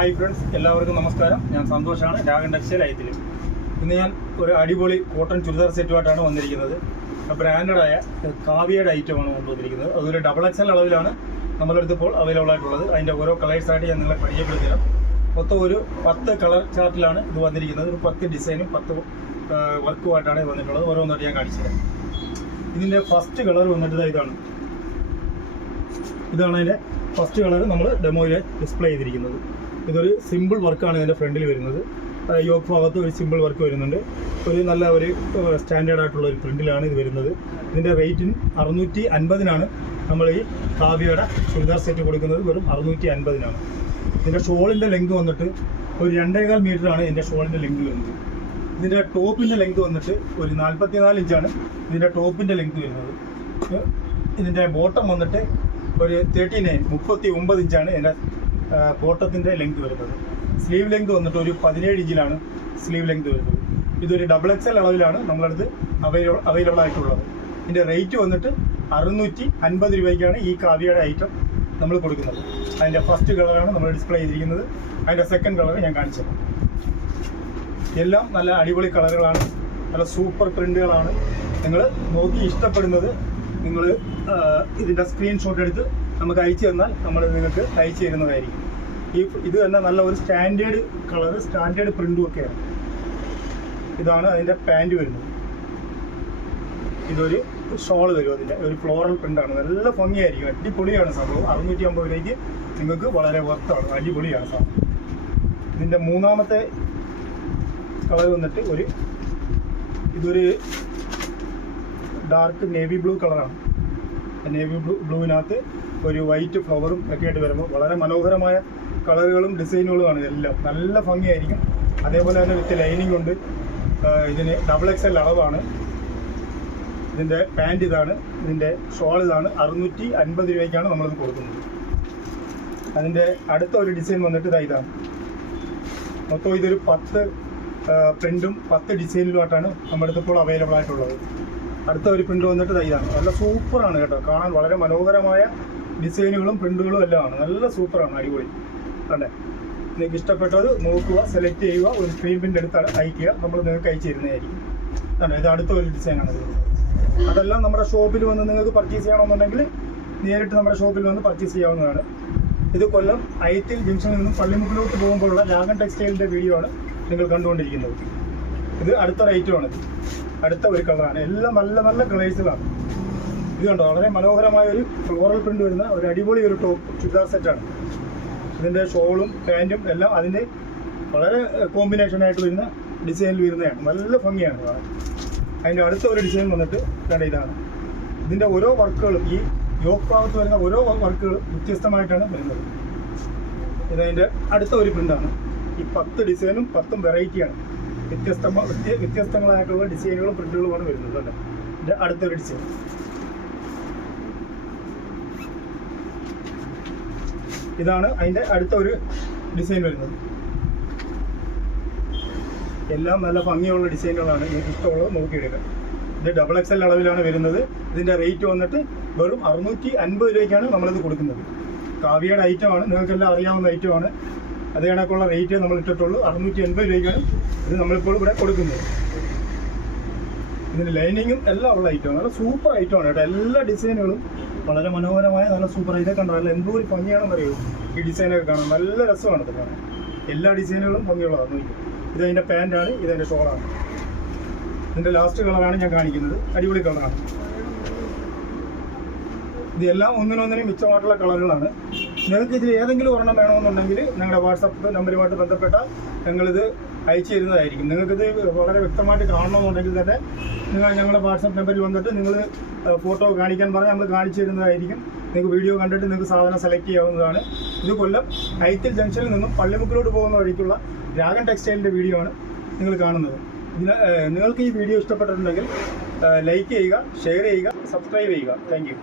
Hi friends എല്ലാവർക്കും നമസ്കാരം. ഞാൻ സന്തോഷാണ് രാഗൻ ടെക്സ്റ്റൈൽ ഐത്തിൽ ഇന്ന് ഞാൻ ഒരു അടിപൊളി കോട്ടൺ ചുരിദാർ സെറ്റുമായിട്ടാണ് വന്നിരിക്കുന്നത്. ബ്രാൻഡഡായ കാവ്യയുടെ ഐറ്റമാണ് കൊണ്ടുവന്നിരിക്കുന്നത് അതൊരു ഡബിൾ എക്സ് എൽ അളവിലാണ് നമ്മളെടുത്ത് ഇപ്പോൾ അവൈലബിൾ ആയിട്ടുള്ളത്. അതിന്റെ ഓരോ കളേഴ്സായിട്ട് ഞാൻ നിങ്ങളെ പരിചയപ്പെടുത്തിയാൽ മൊത്തം ഒരു പത്ത് കളർ ചാർട്ടിലാണ് ഇത് വന്നിരിക്കുന്നത്. ഒരു പത്ത് ഡിസൈനും പത്ത് വർക്കുമായിട്ടാണ് ഇത് വന്നിട്ടുള്ളത്. ഓരോന്നായിട്ട് ഞാൻ കാണിച്ചു തരാം. ഇതിന്റെ ഫസ്റ്റ് കളർ വന്നിട്ട് ഇതാണ്. ഇതാണ് അതിന്റെ ഫസ്റ്റ് കളർ നമ്മൾ ഡെമോയിൽ ഡിസ്പ്ലേ ചെയ്തിരിക്കുന്നത്. ഇതൊരു സിമ്പിൾ വർക്കാണ് ഇതിന്റെ ഫ്രണ്ടിൽ വരുന്നത്. യോക്ക് ഭാഗത്ത് ഒരു സിമ്പിൾ വർക്ക് വരുന്നുണ്ട്. ഒരു നല്ല ഒരു സ്റ്റാൻഡേർഡ് ആയിട്ടുള്ള ഒരു പ്രിന്റിലാണ് ഇത് വരുന്നത്. ഇതിന്റെ റേറ്റിന് അറുന്നൂറ്റി അൻപതിനാണ് നമ്മൾ ഈ കാവ്യയുടെ ചുരിദാർ സെറ്റ് കൊടുക്കുന്നത് വെറും അറുന്നൂറ്റി അൻപതിനാണ് ഇതിന്റെ ഷോളിന്റെ ലെങ്ത് വന്നിട്ട് ഒരു രണ്ടേകാൽ മീറ്ററാണ് ഇതിന്റെ ഷോളിന്റെ ലെങ്ത് വരുന്നത്. ഇതിന്റെ ടോപ്പിന്റെ ലെങ്ത് വന്നിട്ട് ഒരു നാൽപ്പത്തിനാല് ഇഞ്ചാണ് ഇതിന്റെ ടോപ്പിന്റെ ലെങ്ത് വരുന്നത്. ഇതിന്റെ ബോട്ടം വന്നിട്ട് ഒരു തേർട്ടി നയൻ മുപ്പത്തി ഒമ്പത് ഇഞ്ചാണ് ഇതിന്റെ ബോട്ടത്തിന്റെ ലെങ്ത് വരുന്നത്. സ്ലീവ് ലെങ്ത് വന്നിട്ട് ഒരു പതിനേഴ് ഇഞ്ചിലാണ് സ്ലീവ് ലെങ്ത് വരുന്നത്. ഇതൊരു ഡബിൾ എക്സ് എൽ അളവിലാണ് നമ്മളടുത്ത് അവൈലബിൾ അവൈലബിൾ ആയിട്ടുള്ളത്. ഇതിന്റെ റേറ്റ് വന്നിട്ട് അറുന്നൂറ്റി അൻപത് രൂപയ്ക്കാണ് ഈ കാവ്യയുടെ ഐറ്റം നമ്മൾ കൊടുക്കുന്നത്. അതിന്റെ ഫസ്റ്റ് കളറാണ് നമ്മൾ ഡിസ്പ്ലേ ചെയ്തിരിക്കുന്നത്. അതിന്റെ സെക്കൻഡ് കളർ ഞാൻ കാണിച്ചത് എല്ലാം നല്ല അടിപൊളി കളറുകളാണ്. നല്ല സൂപ്പർ പ്രിന്റുകളാണ് നിങ്ങൾ നോക്കി ഇഷ്ടപ്പെടുന്നത് നിങ്ങൾ ഇതിന്റെ സ്ക്രീൻഷോട്ട് എടുത്ത് നമുക്ക് അയച്ചു തന്നാൽ നമ്മൾ നിങ്ങൾക്ക് അയച്ചു തരുന്നതായിരിക്കും. ഈ ഇത് തന്നെ നല്ല ഒരു സ്റ്റാൻഡേർഡ് കളർ സ്റ്റാൻഡേർഡ് പ്രിന്റും ഒക്കെയാണ് ഇതാണ് അതിന്റെ പാന്റ് വരുന്നത്. ഇതൊരു ഷോൾ വരും അതിന്റെ ഒരു ഫ്ലോറൽ പ്രിന്റാണ് നല്ല ഭംഗിയായിരിക്കും. അടിപൊളിയാണ് സംഭവം. അറുന്നൂറ്റി അമ്പത് രൂപയ്ക്ക് നിങ്ങൾക്ക് വളരെ വർത്താണ് അടിപൊളിയാണ് സംഭവം ഇതിന്റെ മൂന്നാമത്തെ കളർ വന്നിട്ട് ഒരു ഇതൊരു ഡാർക്ക് നേവി ബ്ലൂ കളറാണ് നേവി ബ്ലൂ ബ്ലൂവിനകത്ത് ഒരു വൈറ്റ് ഫ്ലവറും ഒക്കെ ആയിട്ട് വരുമ്പോൾ വളരെ മനോഹരമായ കളറുകളും ഡിസൈനുകളുമാണ് ഇതെല്ലാം നല്ല ഭംഗിയായിരിക്കും. അതേപോലെ തന്നെ വിത്ത് ലൈനിങ് ഉണ്ട്. ഇതിന് ഡബിൾ എക്സ് എൽ അളവാണ്. ഇതിന്റെ പാന്റ് ഇതാണ്. ഇതിന്റെ ഷോൾ ഇതാണ്. അറുന്നൂറ്റി അൻപത് രൂപയ്ക്കാണ് നമ്മളിത് കൊടുക്കുന്നത്. അതിന്റെ അടുത്ത ഒരു ഡിസൈൻ വന്നിട്ട് ഇതാ ഇതാണ്. മൊത്തം ഇതൊരു പത്ത് പ്രിന്റും പത്ത് ഡിസൈനിലുമായിട്ടാണ് നമ്മുടെ അടുത്ത് ഇപ്പോൾ അവൈലബിൾ ആയിട്ടുള്ളത്. അടുത്ത ഒരു പ്രിന്റ് വന്നിട്ട് ഇതാ ഇതാണ്. നല്ല സൂപ്പറാണ് കേട്ടോ. കാണാൻ വളരെ മനോഹരമായ ഡിസൈനുകളും പ്രിന്റുകളും എല്ലാം ആണ്. നല്ല സൂപ്പറാണ് അടിപൊളി. കണ്ടേ നിങ്ങൾക്ക് ഇഷ്ടപ്പെട്ടത് നോക്കുക സെലക്ട് ചെയ്യുക ഒരു സ്ക്രീൻ പ്രിന്റ് എടുത്ത് അയക്കുക നമ്മൾ നിങ്ങൾക്ക് അയച്ചു തരുന്നതായിരിക്കും ഇത് അടുത്ത ഒരു ഡിസൈനാണ് അതെല്ലാം നമ്മുടെ ഷോപ്പിൽ വന്ന് നിങ്ങൾക്ക് പർച്ചേസ് ചെയ്യണമെന്നുണ്ടെങ്കിൽ നേരിട്ട് നമ്മുടെ ഷോപ്പിൽ വന്ന് പർച്ചേസ് ചെയ്യാവുന്നതാണ്. ഇത് കൊല്ലം ഐറ്റിൽ ജംഗ്ഷനിൽ നിന്നും പള്ളിമുക്കിലോട്ട് പോകുമ്പോഴുള്ള രാഗൻ ടെക്സ്റ്റൈലിന്റെ വീഡിയോ ആണ് നിങ്ങൾ കണ്ടുകൊണ്ടിരിക്കുന്നത്. ഇത് അടുത്ത റേറ്റുമാണ് അടുത്ത ഒരു കളറാണ് എല്ലാം നല്ല നല്ല കളേഴ്സിലാണ് ഇത് കണ്ടോ? വളരെ മനോഹരമായ ഒരു ഫ്ലോറൽ പ്രിന്റ് വരുന്ന ഒരു അടിപൊളി ഒരു ടോപ്പ് ചുരിദാർ സെറ്റാണ് ഇതിന്റെ ഷോളും പാന്റും എല്ലാം അതിന്റെ വളരെ കോമ്പിനേഷൻ ആയിട്ട് വരുന്ന ഡിസൈനിൽ വരുന്നതാണ്. നല്ല ഭംഗിയാണ് അതിന്റെ അടുത്ത ഒരു ഡിസൈൻ വന്നിട്ട് കണ്ട ഇതാണ്. ഇതിന്റെ ഓരോ വർക്കുകളും ഈ യോഗ ഭാഗത്ത് വരുന്ന ഓരോ വർക്കുകളും വ്യത്യസ്തമായിട്ടാണ് വരുന്നത്. ഇതതിന്റെ അടുത്ത ഒരു പ്രിന്റാണ് ഈ പത്ത് ഡിസൈനും പത്തും വെറൈറ്റിയാണ്. വ്യത്യസ്ത വ്യത്യ വ്യത്യസ്തങ്ങളായിട്ടുള്ള ഡിസൈനുകളും പ്രിന്റുകളുമാണ് വരുന്നത് അല്ലേ? ഇതിന്റെ അടുത്തൊരു ഡിസൈൻ. ഇതാണ് അതിന്റെ അടുത്ത ഒരു ഡിസൈൻ വരുന്നത്. എല്ലാം നല്ല ഭംഗിയുള്ള ഡിസൈനുകളാണ് നിങ്ങൾക്ക് ഇഷ്ടമുള്ളത് നോക്കിയെടുക്കാം ഇത് ഡബിൾ എക്സ് എൽ അളവിലാണ് വരുന്നത്. ഇതിന്റെ റേറ്റ് വന്നിട്ട് വെറും അറുന്നൂറ്റി അൻപത് രൂപയ്ക്കാണ് നമ്മളിത് കൊടുക്കുന്നത്. കാവ്യയുടെ ഐറ്റമാണ് നിങ്ങൾക്കെല്ലാം അറിയാവുന്ന ഐറ്റമാണ് അത് കണക്കുള്ള റേറ്റ് നമ്മൾ ഇട്ടിട്ടുള്ളൂ. അറുന്നൂറ്റി എൺപത് രൂപയ്ക്കാണ് ഇത് നമ്മളിപ്പോൾ ഇവിടെ കൊടുക്കുന്നത്. ഇതിന് ലൈനിങ്ങും എല്ലാം ഉള്ള ഐറ്റമാണ് നല്ല സൂപ്പർ ഐറ്റമാണ് കേട്ടോ. എല്ലാ ഡിസൈനുകളും വളരെ മനോഹരമായ നല്ല സൂപ്പർ ഇതൊക്കെ കണ്ടോ? നല്ല എന്തോ ഒരു ഭംഗിയാണെന്ന് അറിയൂ ഈ ഡിസൈനൊക്കെ കാണാൻ നല്ല രസമാണ് ഇത് കാണാൻ. എല്ലാ ഡിസൈനുകളും ഭംഗിയുള്ളതാണ് ഇത് അതിന്റെ പാന്റാണ് ഇത് അതിന്റെ ഷോളാണ് ഇതിന്റെ ലാസ്റ്റ് കളറാണ് ഞാൻ കാണിക്കുന്നത്. അടിപൊളി കളറാണ് ഇതെല്ലാം ഒന്നിനൊന്നിനും മിച്ചമായിട്ടുള്ള കളറുകളാണ്. നിങ്ങൾക്ക് ഇതിൽ ഏതെങ്കിലും ഒരെണ്ണം വേണമെന്നുണ്ടെങ്കിൽ ഞങ്ങളുടെ വാട്സപ്പ് നമ്പറുമായിട്ട് ബന്ധപ്പെട്ടാൽ ഞങ്ങളിത് അയച്ചു തരുന്നതായിരിക്കും നിങ്ങൾക്കിത് വളരെ വ്യക്തമായിട്ട് കാണണമെന്നുണ്ടെങ്കിൽ തന്നെ നിങ്ങൾ ഞങ്ങളുടെ വാട്സപ്പ് നമ്പറിൽ വന്നിട്ട് നിങ്ങൾ ഫോട്ടോ കാണിക്കാൻ പറഞ്ഞാൽ നമ്മൾ കാണിച്ചു തരുന്നതായിരിക്കും. നിങ്ങൾക്ക് വീഡിയോ കണ്ടിട്ട് നിങ്ങൾക്ക് സാധനം സെലക്ട് ചെയ്യാവുന്നതാണ്. ഇത് കൊല്ലം ഐത്തിൽ ജംഗ്ഷനിൽ നിന്നും പള്ളിമുക്കിലോട്ട് പോകുന്ന വഴിക്കുള്ള രാഗൻ ടെക്സ്റ്റൈലിന്റെ വീഡിയോ ആണ് നിങ്ങൾ കാണുന്നത്. ഇതിന് നിങ്ങൾക്ക് ഈ വീഡിയോ ഇഷ്ടപ്പെട്ടിട്ടുണ്ടെങ്കിൽ ലൈക്ക് ചെയ്യുക ഷെയർ ചെയ്യുക സബ്സ്ക്രൈബ് ചെയ്യുക. താങ്ക്